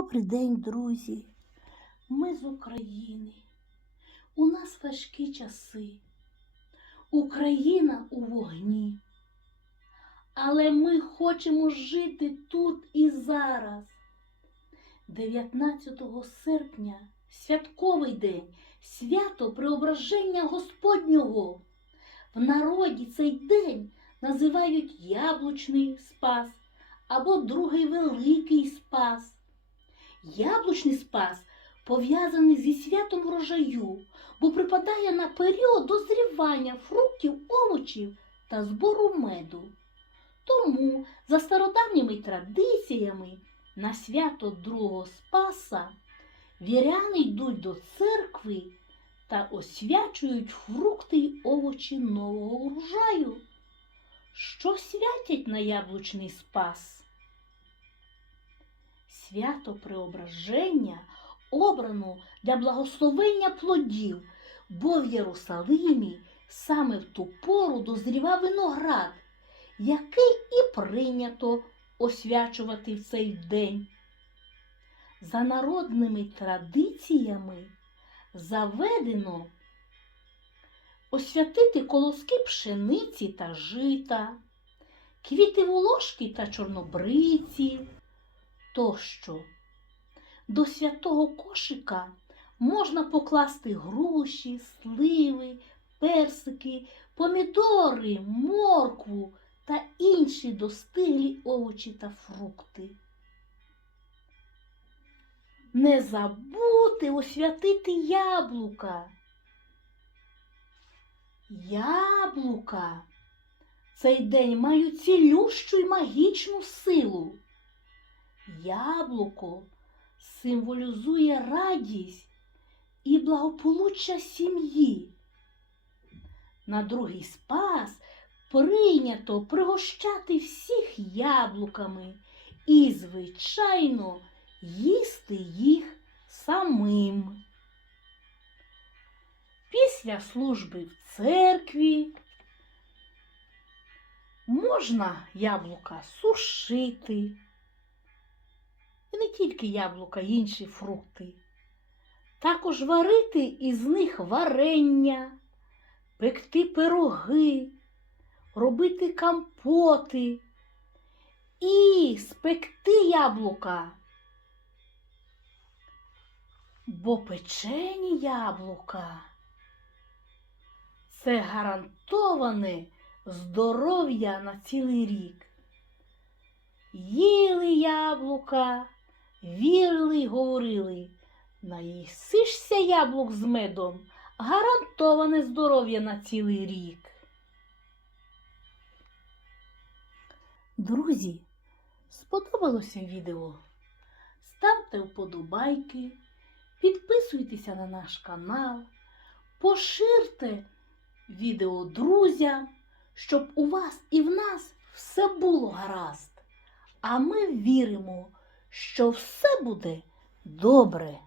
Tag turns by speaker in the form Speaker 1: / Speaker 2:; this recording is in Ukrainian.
Speaker 1: Добрий день, друзі. Ми з України. У нас важкі часи. Україна у вогні. Але ми хочемо жити тут і зараз. 19 серпня святковий день, свято Преображення Господнього. В народі цей день називають Яблучний Спас або Другий Великий Спас. Яблучний спас пов'язаний зі святом врожаю, бо припадає на період дозрівання фруктів, овочів та збору меду. Тому, за стародавніми традиціями, на свято Другого Спаса віряни йдуть до церкви та освячують фрукти й овочі нового урожаю. Що святять на яблучний спас? Свято Преображення обрано для благословення плодів, бо в Єрусалимі саме в ту пору дозрівав виноград, який і прийнято освячувати в цей день. За народними традиціями заведено освятити колоски пшениці та жита, квіти волошки та чорнобриці тощо. До святого кошика можна покласти груші, сливи, персики, помідори, моркву та інші достиглі овочі та фрукти. Не забути освятити яблука. Яблука цей день мають цілющу й магічну силу. Яблуко символізує радість і благополуччя сім'ї. На другий спас прийнято пригощати всіх яблуками і, звичайно, їсти їх самим. Після служби в церкві можна яблука сушити. Тільки яблука, інші фрукти. Також варити із них варення, пекти пироги, робити компоти і спекти яблука. Бо печені яблука це гарантоване здоров'я на цілий рік. Їли яблука, вірили й говорили, наїсишся яблук з медом, гарантоване здоров'я на цілий рік. Друзі, сподобалося відео? Ставте вподобайки, підписуйтеся на наш канал, поширте відео друзям, щоб у вас і в нас все було гаразд. А ми віримо, що все буде добре.